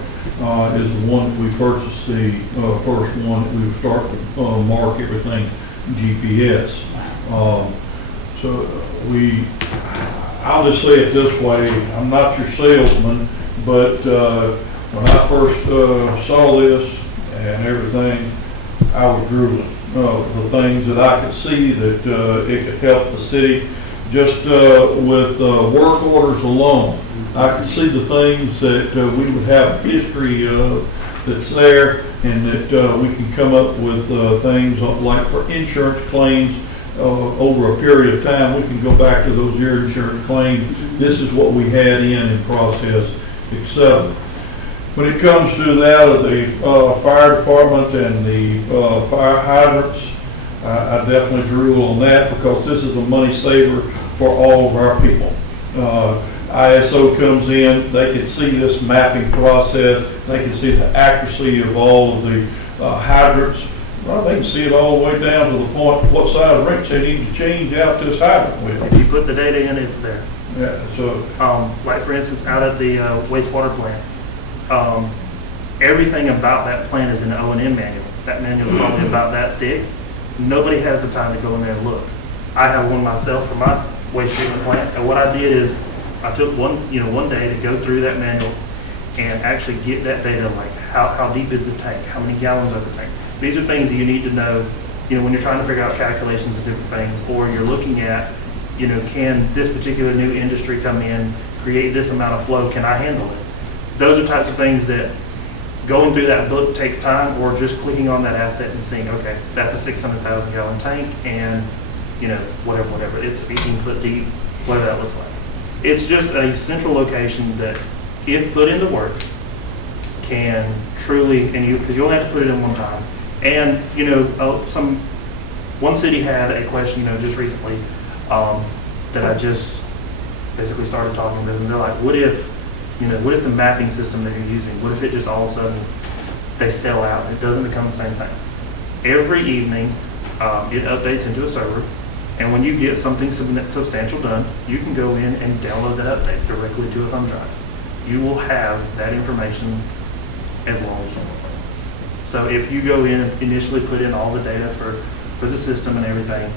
is the one that we purchased, the first one that we would start to mark everything GPS. So I'll just say it this way, I'm not your salesman, but when I first saw this and everything, I was drooling. The things that I could see that it could help the city just with work orders alone. I could see the things that we would have history that's there, and that we can come up with things like for insurance claims over a period of time. We can go back to those year insurance claims. This is what we had in process, etc. When it comes to that of the fire department and the fire hydrants, I definitely drew on that because this is a money saver for all of our people. ISO comes in, they can see this mapping process, they can see the accuracy of all of the hydrants. Well, they can see it all the way down to the point what size wrench they need to change out this hydrant with. If you put the data in, it's there. Yeah, so Like for instance, out at the wastewater plant, everything about that plant is in the O&M manual. That manual is probably about that thick. Nobody has the time to go in there and look. I have one myself for my waste treatment plant, and what I did is I took one day to go through that manual and actually get that data, like how deep is the tank, how many gallons of the tank. These are things that you need to know, when you're trying to figure out calculations of different things, or you're looking at, can this particular new industry come in, create this amount of flow, can I handle it? Those are types of things that going through that book takes time, or just clicking on that asset and seeing, okay, that's a 600,000 gallon tank, and whatever, it's 18 foot deep, whatever that looks like. It's just a central location that, if put into work, can truly, because you only have to put it in one time. And, one city had a question, just recently, that I just basically started talking to them, and they're like, what if the mapping system that you're using, what if it just all of a sudden they sell out and it doesn't become the same thing? Every evening, it updates into a server, and when you get something substantial done, you can go in and download that update directly to a thumb drive. You will have that information as long as you want. So if you go in and initially put in all the data for the system and everything,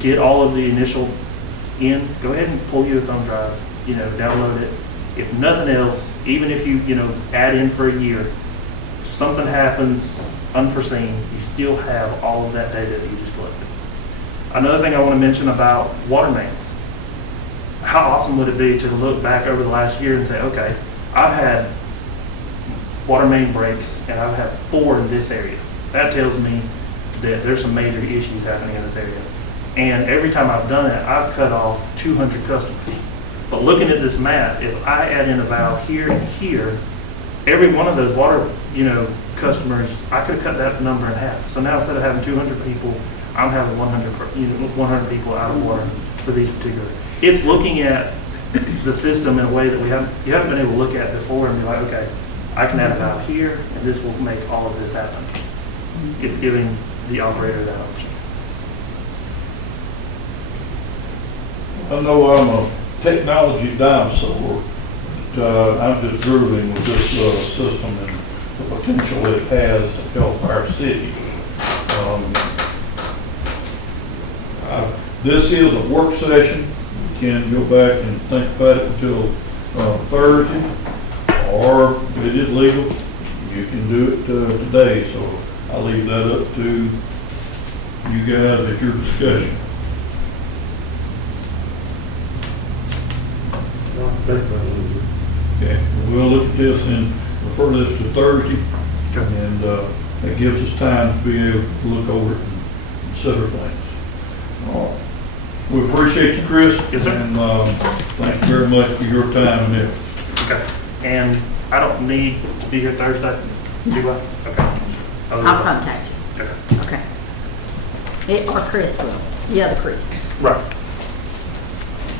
get all of the initial in, go ahead and pull you a thumb drive, download it. If nothing else, even if you, add in for a year, something happens unforeseen, you still have all of that data that you just collected. Another thing I want to mention about water mains. How awesome would it be to look back over the last year and say, okay, I've had water main breaks and I've had 4 in this area. That tells me that there's some major issues happening in this area. And every time I've done it, I've cut off 200 customers. But looking at this map, if I add in a valve here and here, every one of those water, customers, I could have cut that number in half. So now instead of having 200 people, I'm having 100 people out of water for these particular. It's looking at the system in a way that you haven't been able to look at before and be like, okay, I can add a valve here, and this will make all of this happen. It's giving the operator that option. I know I'm a technology dinosaur, but I'm just drooling with this system and the potential it has to help our city. This is a work session. You can go back and think about it until Thursday, or if it is legal, you can do it today. So I'll leave that up to you guys at your discussion. think about it a little bit. Okay, we'll look at this and refer this to Thursday, Okay. and that gives us time to be able to look over it and consider things. All right. We appreciate you, Chris. Yes, sir. And thank you very much for your time and effort. Okay. And I don't need to be here Thursday, do I? Okay. I'll contact you. Okay. Okay. Or Chris will, the other Chris. Right.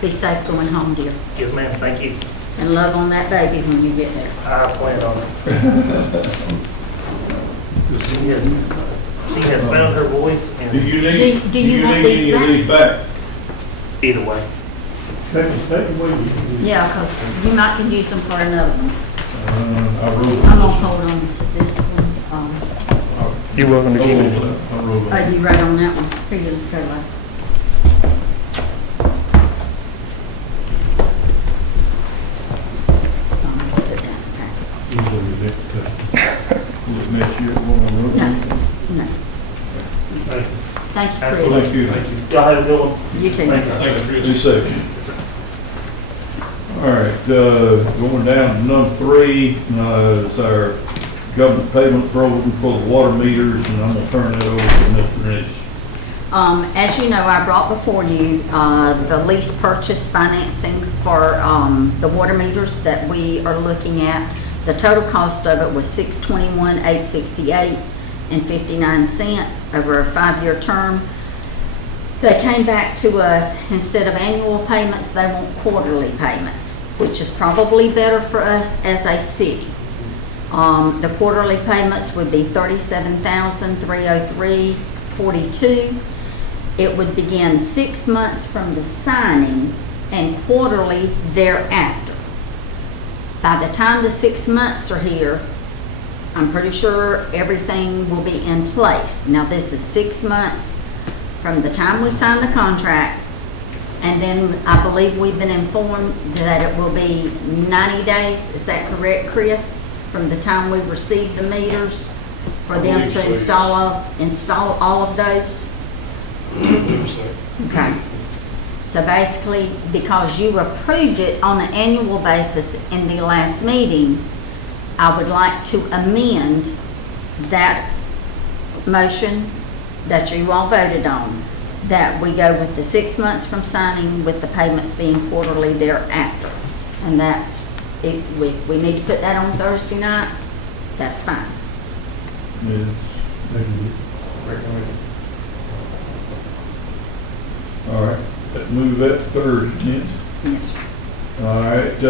Be safe going home, dear, Yes, ma'am. Thank you. and love on that baby when you get there. I plan on it. She has found her voice Do and you need, Do you want need these any of these back? either way. Take them away. You can- Yeah, because you might can use them for another one. I wrote. I'm gonna hold on to this one. You're welcome I wrote Oh, you wrote on that one. Here, you let's go like. So I'm gonna put it down, okay? Easily with Look next year, one on road. No. Thank you. Thank you, Absolutely. Chris. Thank you. Y'all have a good one. You too. Thank you. Be safe. All right, going down to number 3, is our government payment program for the water meters, and I'm gonna turn that over to Mr. Reese. As you know, I brought before you, the lease purchase financing for, the water meters that we are looking at. The total cost of it was $621,868 and 59 cents over a 5-year term. They came back to us, instead of annual payments, they want quarterly payments, which is probably better for us as a city. The quarterly payments would be $37,303.42. It would begin 6 months from the signing and quarterly thereafter. By the time the 6 months are here, I'm pretty sure everything will be in place. Now, this is 6 months from the time we sign the contract, and then I believe we've been informed that it will be 90 days. Is that correct, Chris? From the time we receive the meters for them to install all of those? Okay. So basically, because you approved it on an annual basis in the last meeting, I would like to amend that motion that you all voted on, that we go with the 6 months from signing with the payments being quarterly thereafter. And that's, if we need to put that on Thursday night, that's fine. Ms. All right, let's move that to Thursday. Yes, sir. All right,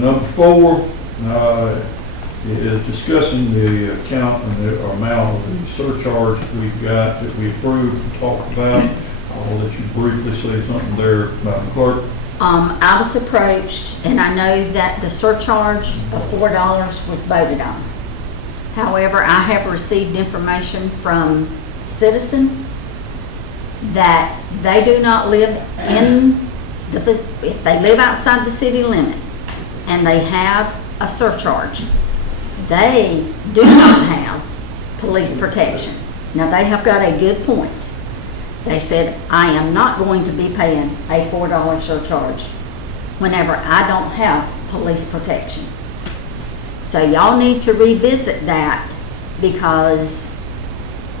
number 4 is discussing the account and the amount of the surcharge we've got that we approved and talked about. I'll let you briefly say something there, Madam Clerk. I was approached, and I know that the surcharge of $4 was voted on. However, I have received information from citizens that they do not live in if they live outside the city limits and they have a surcharge, they do not have police protection. Now, they have got a good point. They said, I am not going to be paying a $4 surcharge whenever I don't have police protection. So y'all need to revisit that, because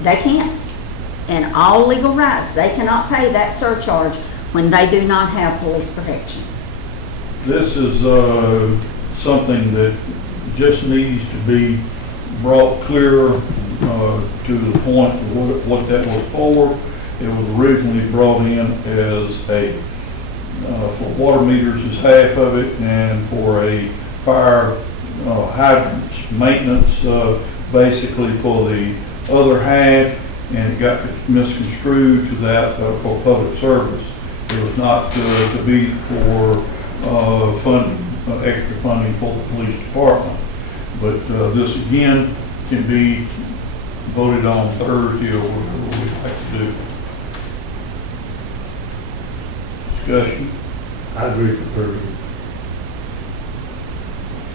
they can't. In all legal rights, they cannot pay that surcharge when they do not have police protection. This is something that just needs to be brought clearer to the point of what that was for. It was originally brought in as a, for water meters is half of it, and for a fire hydrants maintenance, basically for the other half, and it got misconstrued to that for public service. It was not to be for funding, extra funding for the police department. But this again can be voted on Thursday or whatever we'd like to do. Discussion. I agree for Thursday.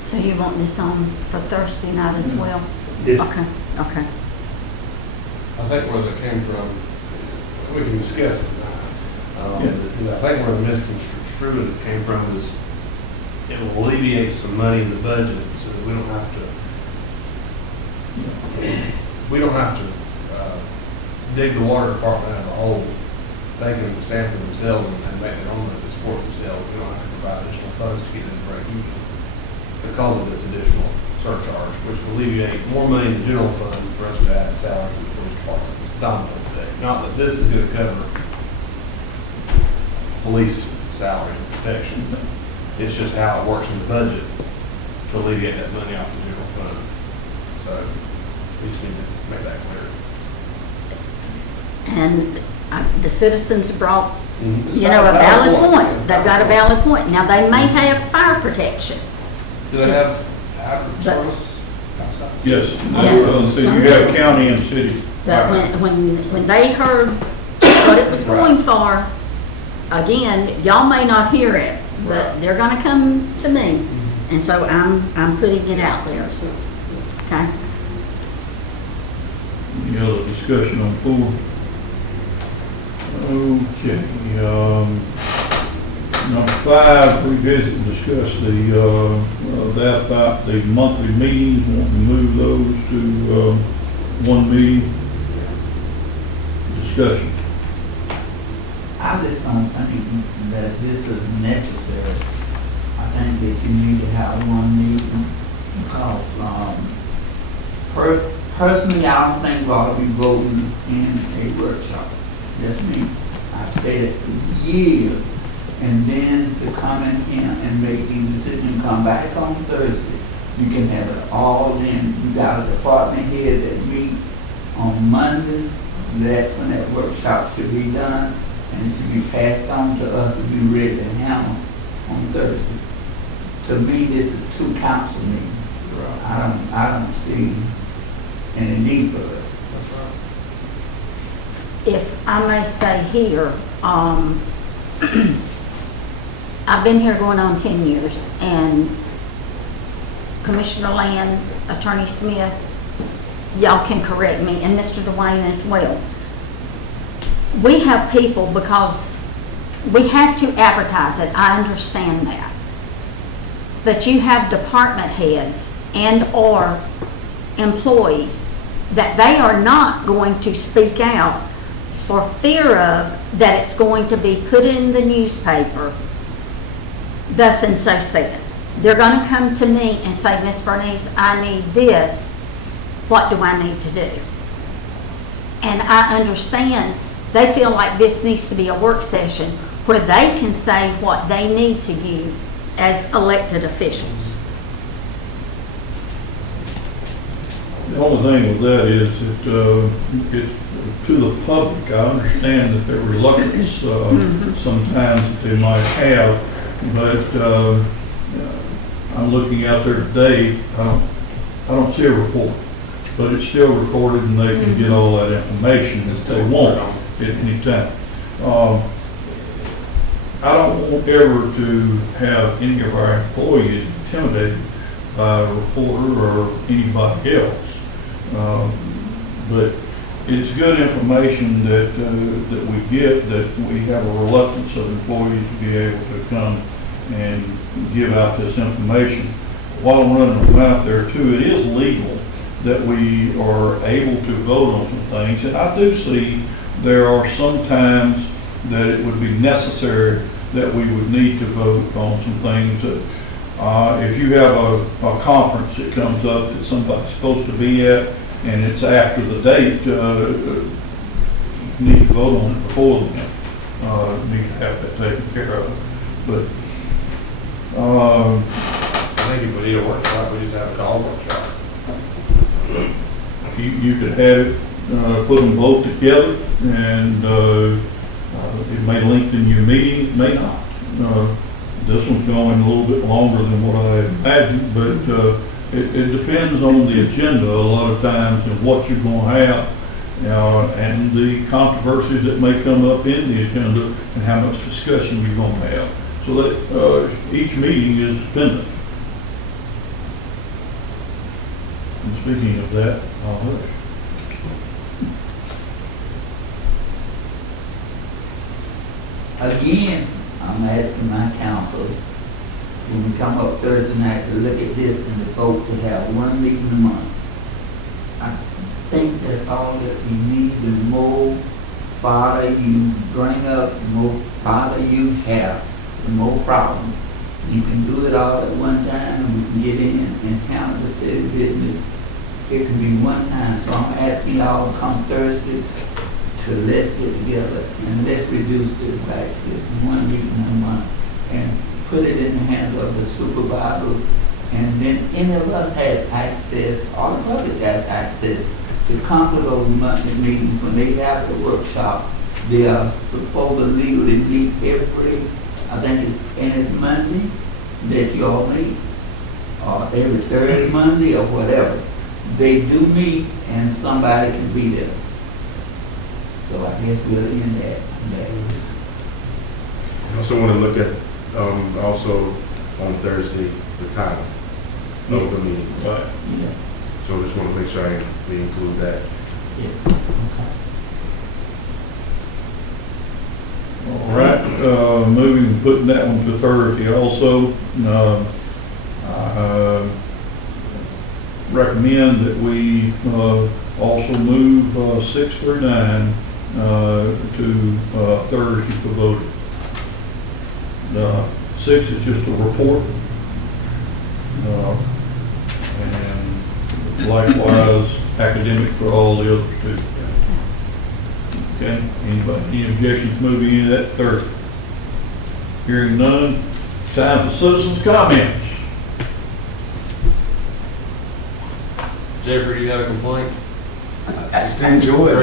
So you want this on for Thursday night as well? Yes. Okay, okay. I think where that came from, we can discuss it. Yeah. I think where the misconstrued it came from is it will alleviate some money in the budget so that we don't have to dig the water department out of a hole. They can stand for themselves and make their own money to support themselves. We don't have to provide additional funds to get them to break even because of this additional surcharge, which will alleviate more money in the general fund for us to add salaries to the police department. It's a domino effect. Not that this is going to cover police salary and protection. It's just how it works in the budget to alleviate that money off the general fund. So we just need to make that clear. And the citizens brought, It's you not know, a valid yeah. point. They've got a valid point. Now, they may have fire protection. Do they have hazard service? Yes. Yes. So you have county and city. But when they heard what it was going for, again, y'all may not hear it, but they're gonna come to me. And so I'm putting it out there. Okay? Any other discussion on four? Okay, number 5, revisit and discuss that about the monthly meetings, want to move those to one meeting. Discussion. I just don't think that this is necessary. I think that you need to have one meeting because, personally, I don't think we ought to be voting in a workshop. That's me. I've said it for years. And then to come in here and make a decision, come back on Thursday, you can have it all in. You got a department head that meet on Mondays. That's when that workshop should be done. And it should be passed on to us to be ready to handle on Thursday. To me, this is 2 council meetings. I don't see any need for it. That's right. If I may say here, I've been here going on 10 years, and Commissioner Land, Attorney Smith, y'all can correct me, and Mr. Dwayne as well. We have people, because we have to advertise it, I understand that. But you have department heads and/or employees that they are not going to speak out for fear of that it's going to be put in the newspaper, thus and so said. They're going to come to me and say, Miss Bernice, I need this. What do I need to do? And I understand they feel like this needs to be a work session where they can say what they need to you as elected officials. The only thing with that is that it's to the public. I understand that their reluctance sometimes that they might have, but I'm looking out there today. I don't see a report, but it's still recorded, and they can get all that information if they want at any time. I don't want ever to have any of our employees intimidated by a reporter or anybody else. But it's good information that we get, that we have a reluctance of employees to be able to come and give out this information. While I'm running them out there too, it is legal that we are able to vote on some things. And I do see there are some times that it would be necessary that we would need to vote on some things. If you have a conference that comes up that somebody's supposed to be at, and it's after the date, you need to vote on it before then. Need to have that taken care of. But I think if we need a workshop, we just have a call workshop. you could have it, put them both together, and it may lengthen your meeting, it may not. This one's going a little bit longer than what I had imagined, but it depends on the agenda a lot of times and what you're going to have, and the controversies that may come up in the agenda and how much discussion you're going to have. So that each meeting is dependent. And speaking of that, I'll hush. Again, I'm asking my council, when we come up Thursday night to look at this and to vote to have one meeting a month. I think that's all that we need. The more fodder you bring up, the more fodder you have, the more problem. You can do it all at one time and we can get in and handle the city business. It can be one time, so I'm asking y'all to come Thursday to let's get together and let's reduce this back to one meeting a month and put it in the hands of the supervisor. And then any of us have access, all the public has access to come to those monthly meetings when they have the workshop. They are supposed to legally meet every, I think it's Monday that you all meet, or every third Monday or whatever. They do meet and somebody can be there. So I guess we'll end that. I also want to look at, also on Thursday, the time of the meeting. Right. Yeah. So I just want to make sure we include that. Yeah. All right, moving, putting that one to Thursday also. I recommend that we also move 6 through 9 to Thursday for voting. 6 is just a report. And likewise academic for all the others too. Okay, anybody, any objections to moving any of that to Thursday? Hearing none, time for citizens' comments. Jeffrey, do you have a complaint? Just enjoy it.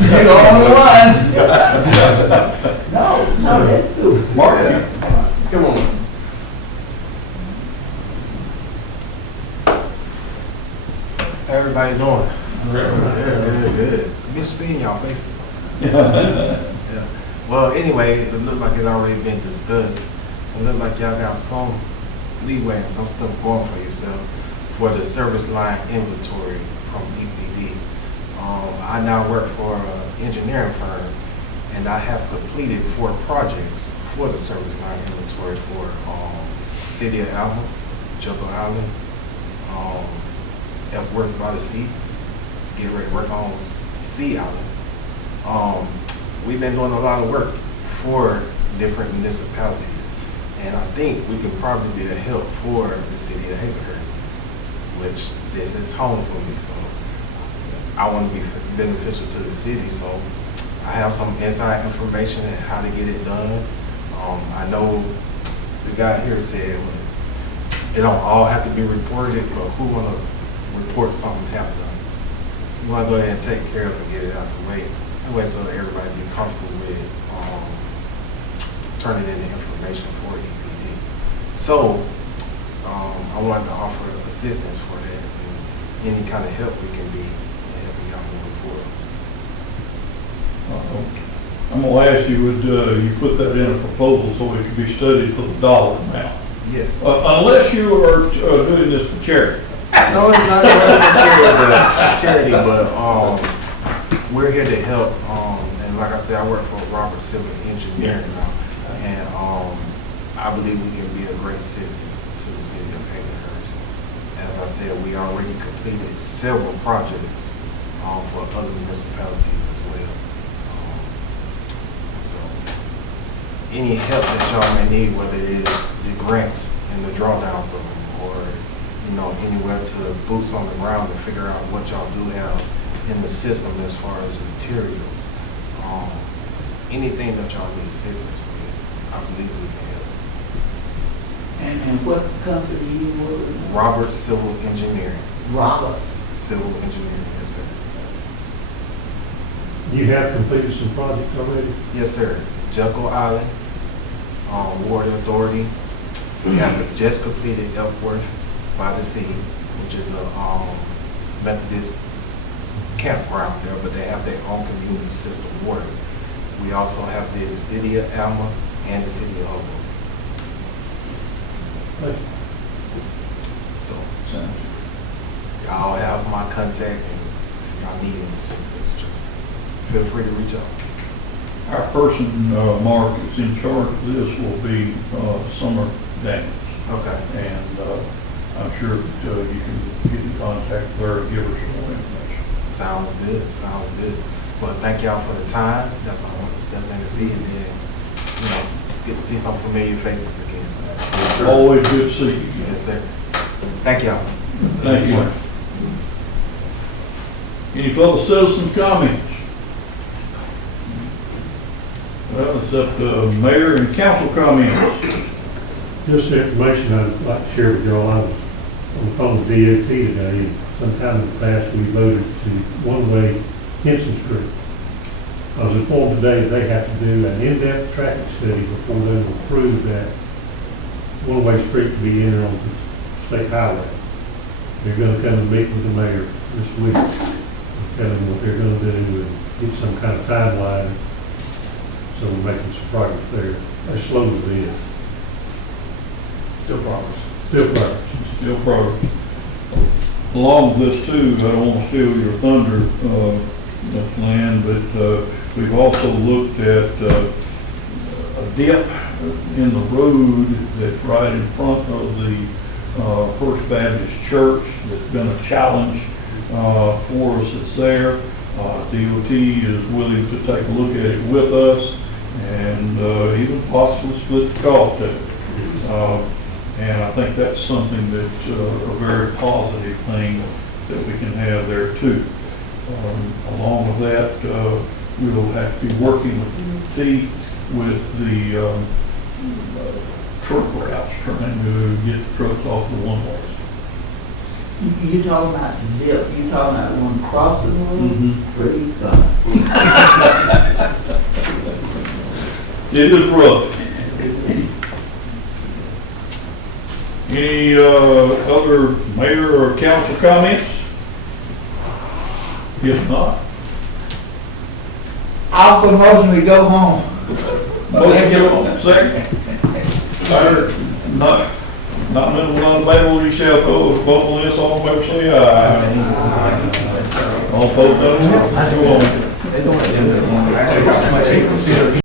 You're the only one. No, that's true. Mark? Come on. How everybody doing? Good. Miss seeing y'all faces. Yeah. Well, anyway, it looked like it's already been discussed. It looked like y'all got some leeway and some stuff going for yourself for the service line inventory from EPD. I now work for an engineering firm, and I have completed 4 projects for the service line inventory for City of Alma, Jekyll Island, Epworth by the Sea, get ready to work on Sea Island. We've been doing a lot of work for different municipalities, and I think we can probably be a help for the city of Hazelhurst, which this is home for me, so I want to be beneficial to the city, so I have some inside information on how to get it done. I know the guy here said it don't all have to be reported, but who want to report something happened? You want to go ahead and take care of it and get it out the way. That way so that everybody be comfortable with turning in the information for EPD. So I wanted to offer assistance for that and any kind of help we can be helping y'all moving forward. I'm gonna ask you, would you put that in a proposal so it could be studied for the dollar amount? Yes. Unless you are doing this for charity. No, it's not charity, but we're here to help. And like I said, I work for Robert Civil Engineering now, and I believe we can be a great assistance to the city of Hazelhurst. As I said, we already completed several projects for other municipalities as well. So any help that y'all may need, whether it is the grants and the drawdowns of them, or anywhere to boots on the ground to figure out what y'all do have in the system as far as materials. Anything that y'all need assistance with, I believe we can help. And what company you were with? Robert Civil Engineering. Roberts. Civil Engineering, yes, sir. You have completed some projects already? Yes, sir. Jekyll Island, Water Authority. We have just completed Epworth by the Sea, which is a Methodist campground there, but they have their own community system water. We also have the city of Alma and the city of Hoboken. So y'all have my contact, and y'all need any assistance, just feel free to reach out. our person, Mark, is in charge of this will be, Summer Daniels. Okay. And, I'm sure that, you can get in contact with her and give her some more information. Sounds good, sounds good. Well, thank y'all for the time. That's what I wanted to step in and see, and then, get to see some familiar faces again. So, Always good to see you. yes, sir. Thank y'all. Thank you. Any further citizen comments? Well, it's up to mayor and council comments. Just information I'd like to share with y'all. I was on the phone with DOT today, and sometime in the past, we voted to one-way Henson Street. I was informed today that they have to do an in-depth traffic study before they will approve that one-way street to be entered on the state highway. They're gonna come and meet with the mayor this week, tell them what they're gonna do and get some kind of timeline. So we're making some progress there, as slow as it is. Still progress. Still progress. Still progress. Along with this too, I don't want to steal your thunder, Mr. Land, but we've also looked at a dip in the road that's right in front of the First Baptist Church. That's been a challenge for us. It's there. DOT is willing to take a look at it with us and even possibly split the cost of it. And I think that's something that's a very positive thing that we can have there too. Along with that, we will have to be working with DOT with the truck routes, trying to get the trucks off the one ways. You talking about the dip, you talking about one crossing the road? Mhm. Praise God. It is rough. Any other mayor or council comments? If not, I'll put a motion, we go home. second. Third. Not minimal, unavailable, you shall vote on this, all in favor say aye. All opposed, no. Go on.